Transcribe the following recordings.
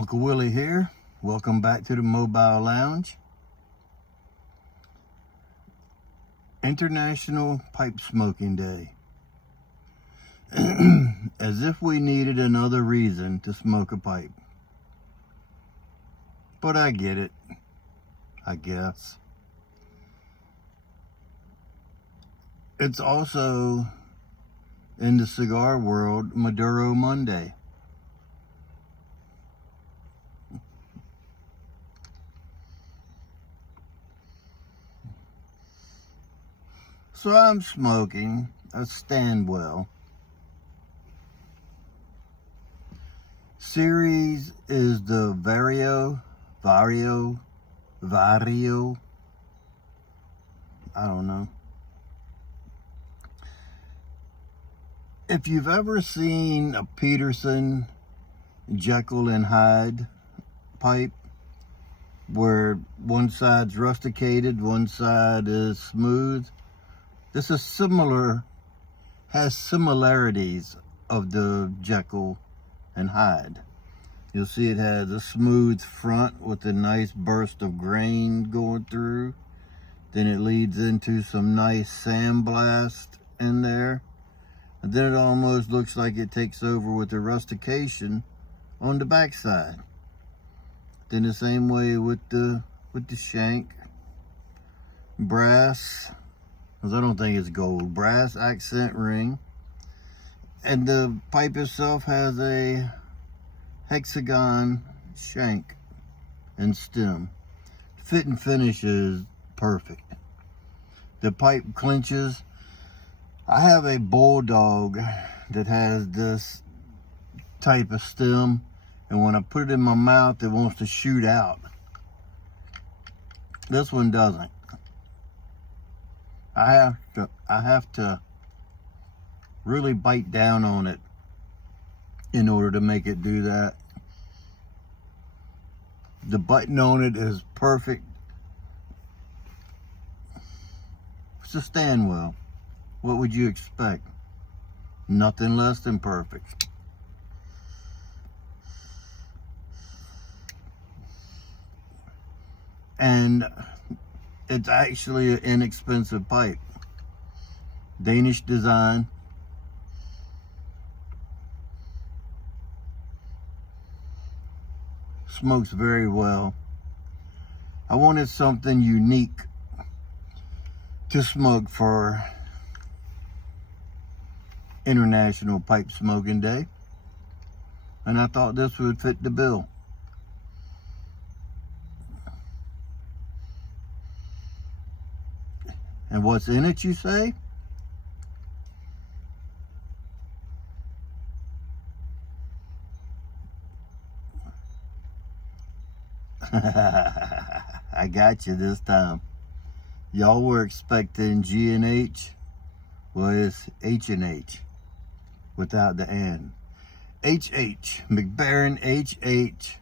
Uncle Willie here. Welcome back to the Mobile Lounge. International Pipe Smoking Day. As if we needed another reason to smoke a pipe. But I get it, I guess. It's also, in the cigar world, Maduro Monday. So I'm smoking a Stanwell. Series is the Vario. I don't know. If you've ever seen a Peterson Jekyll and Hyde pipe, where one side's rusticated, one side is smooth, this is similar, has similarities of the Jekyll and Hyde. You'll see it has a smooth front with a nice burst of grain going through. Then it leads into some nice sandblast in there. And then it almost looks like it takes over with the rustication on the backside. Then the same way with the shank. Brass, because I don't think it's gold. Brass accent ring. And the pipe itself has a hexagon shank and stem. Fit and finish is perfect. The pipe clinches. I have a bulldog that has this type of stem, and when I put it in my mouth, it wants to shoot out. This one doesn't. I have to really bite down on it in order to make it do that. The button on it is perfect. It's a Stanwell. What would you expect? Nothing less than perfect. And it's actually an inexpensive pipe. Danish design. Smokes very well. I wanted something unique to smoke for International Pipe Smoking Day, and I thought this would fit the bill. And what's in it, you say? I got you this time. Y'all were expecting G and H. Well, it's H and H without the N. HH, McBaron HH,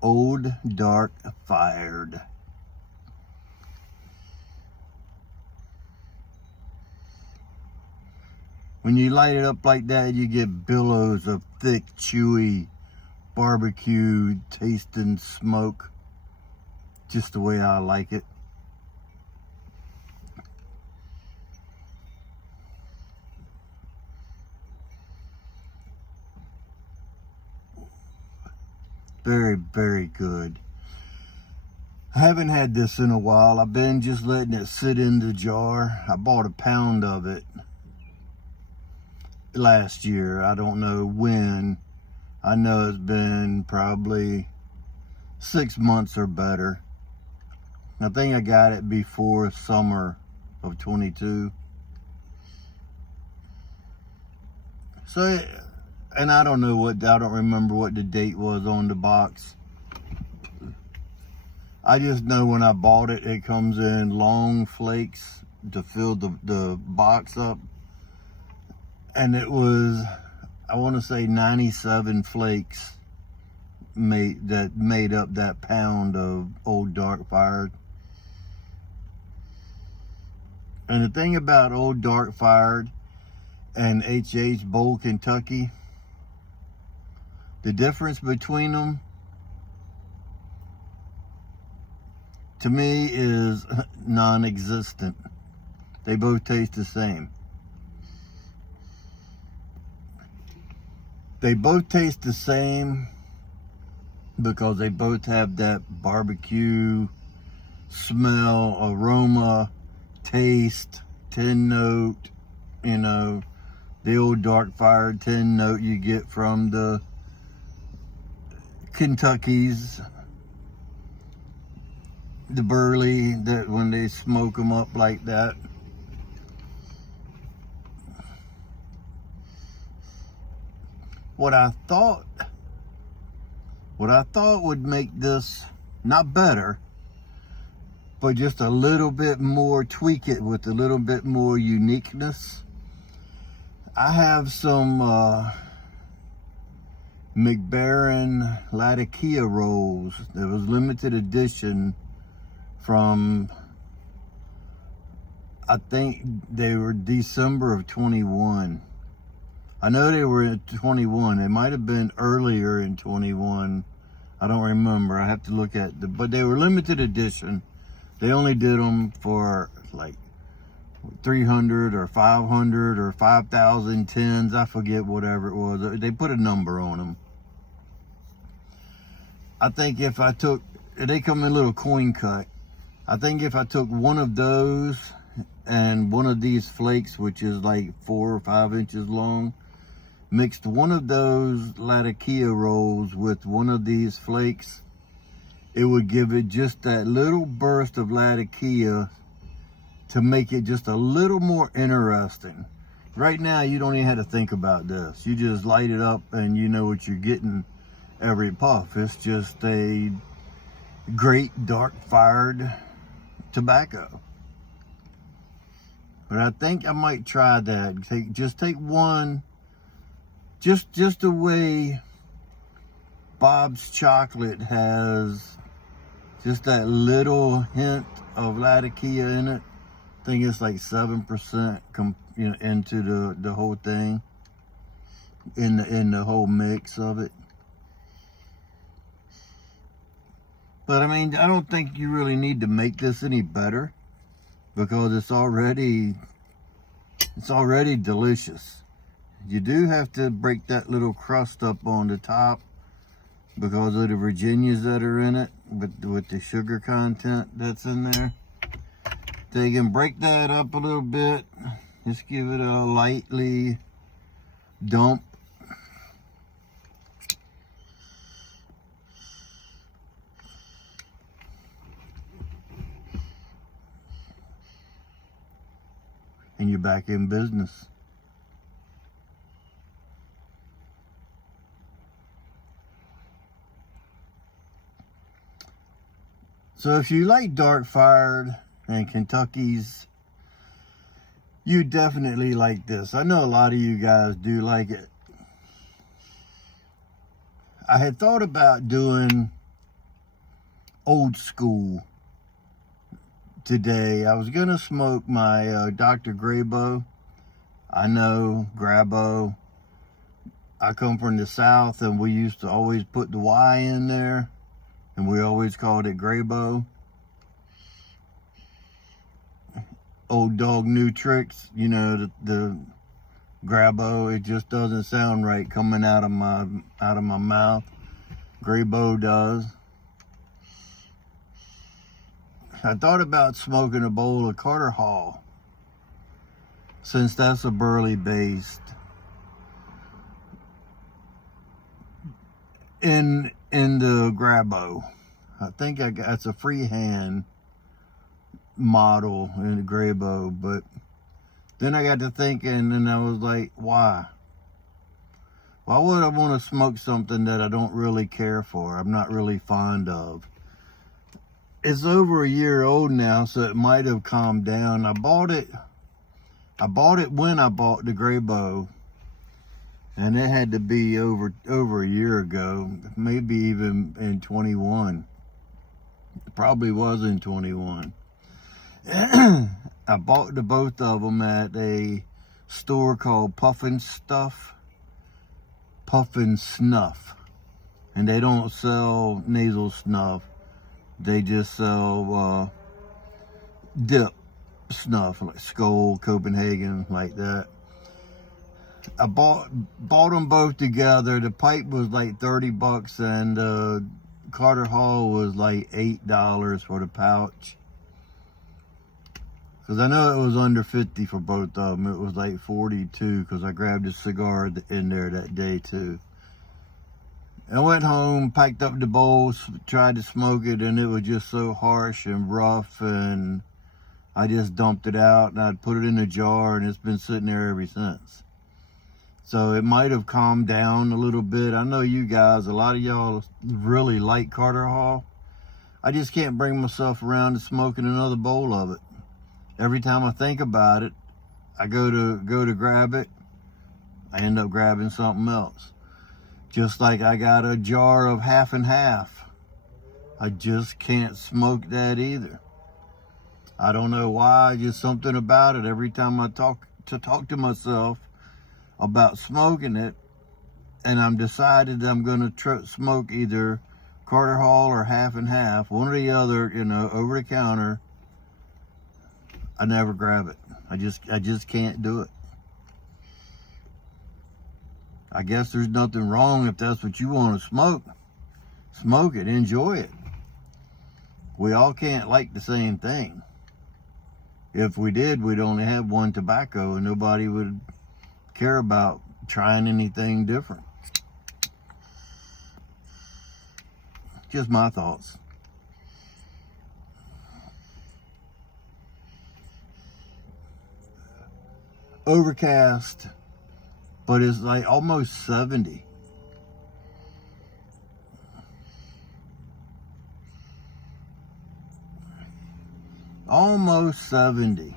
Old Dark Fired. When you light it up like that, you get billows of thick, chewy, barbecue tasting smoke, just the way I like it. Very, very good. I haven't had this in a while. I've been just letting it sit in the jar. I bought a pound of it last year. I don't know when. I know it's been probably 6 months or better. I think I got it before summer of 22. So, and I don't remember what the date was on the box. I just know when I bought it, it comes in long flakes to fill the box up. And it was, I want to say 97 flakes that made up that pound of Old Dark Fired. And the thing about Old Dark Fired and HH Bowl Kentucky, the difference between them to me is non-existent. They both taste the same. They both taste the same because they both have that barbecue smell, aroma, taste, tin note, you know, the old dark fired tin note you get from the Kentuckies, the burley, that when they smoke them up like that. What I thought would make this not better, but just a little bit more, tweak it with a little bit more uniqueness. I have some McBaron Latakia rolls. There was limited edition from, I think they were December of 21. I know they were in 21. They might have been earlier in 21. I don't remember. I have to look at but they were limited edition. They only did them for like 300 or 500 or 5,000 tins. I forget whatever it was. They put a number on them. I think if I took, they come in a little coin cut. I think if I took one of those and one of these flakes, which is like 4 or 5 inches long, mixed one of those Latakia rolls with one of these flakes, it would give it just that little burst of Latakia to make it just a little more interesting. Right now, you don't even have to think about this. You just light it up and you know what you're getting every puff. It's just a great dark fired tobacco. But I think I might try that. Just take one, just the way Bob's Chocolate has just that little hint of Latakia in it. I think it's like 7% into the whole thing, in the whole mix of it. But I mean, I don't think you really need to make this any better because it's already delicious. You do have to break that little crust up on the top because of the Virginias that are in it with the sugar content that's in there. So you can break that up a little bit. Just give it a lightly dump. And you're back in business. So if you like dark fired and Kentucky's, you definitely like this. I know a lot of you guys do like it. I had thought about doing old school today. I was gonna smoke my Dr. Grabo. I know, Grabo. I come from the South and we used to always put the Y in there and we always called it Grabo. Old dog, new tricks, you know, the Grabo, it just doesn't sound right coming out of my mouth. Grabo does. I thought about smoking a bowl of Carter Hall, since that's a burley based. In the Grabo, I think that's a freehand model in the Grabo, but then I got to thinking and I was like, why would I want to smoke something that I don't really care for, I'm not really fond of? It's over a year old now, so it might have calmed down. I bought it when I bought the Grabo, and it had to be over a year ago, maybe even in 21. It probably was in 21. I bought the both of them at a store called Puffin Snuff, and they don't sell nasal snuff, They just sell dip snuff, like Skull, Copenhagen, like that. I bought them both together. The pipe was like 30 bucks and Carter Hall was like $8 for the pouch. Because I know it was under 50 for both of them. It was like 42 because I grabbed a cigar in there that day too. I went home, packed up the bowls, tried to smoke it, and it was just so harsh and rough, and I just dumped it out, and I'd put it in a jar, and it's been sitting there ever since. So it might have calmed down a little bit. I know you guys, a lot of y'all really like Carter Hall. I just can't bring myself around to smoking another bowl of it. Every time I think about it, I go to grab it, I end up grabbing something else. Just like I got a jar of half and half. I just can't smoke that either. I don't know why, just something about it. Every time I talk to myself about smoking it, and I'm decided I'm gonna smoke either Carter Hall or half and half, one or the other, you know, over the counter, I never grab it. I just can't do it. I guess there's nothing wrong if that's what you want to smoke. Smoke it, enjoy it. We all can't like the same thing. If we did, we'd only have one tobacco and nobody would care about trying anything different. Just my thoughts. Overcast, but it's like almost 70. Almost 70.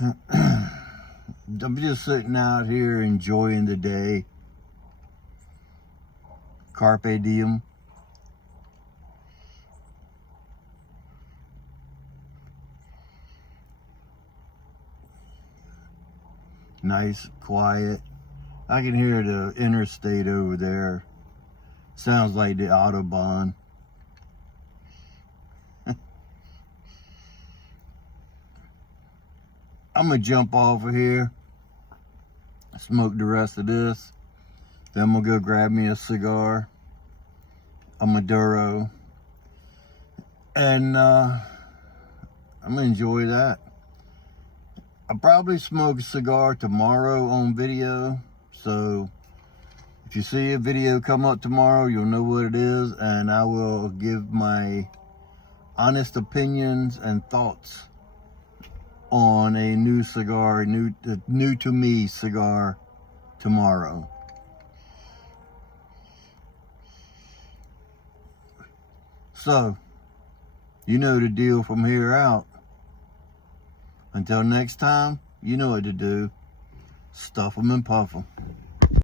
I'm just sitting out here enjoying the day. Carpe diem. Nice, quiet. I can hear the interstate over there. Sounds like the Autobahn. I'm gonna jump off of here, smoke the rest of this, then I'm gonna go grab me a cigar, a Maduro, and I'm gonna enjoy that. I'll probably smoke a cigar tomorrow on video, so if you see a video come up tomorrow, you'll know what it is, and I will give my honest opinions and thoughts on a new cigar, new to me cigar tomorrow. So, you know the deal from here out. Until next time, you know what to do. Stuff 'em and puff 'em.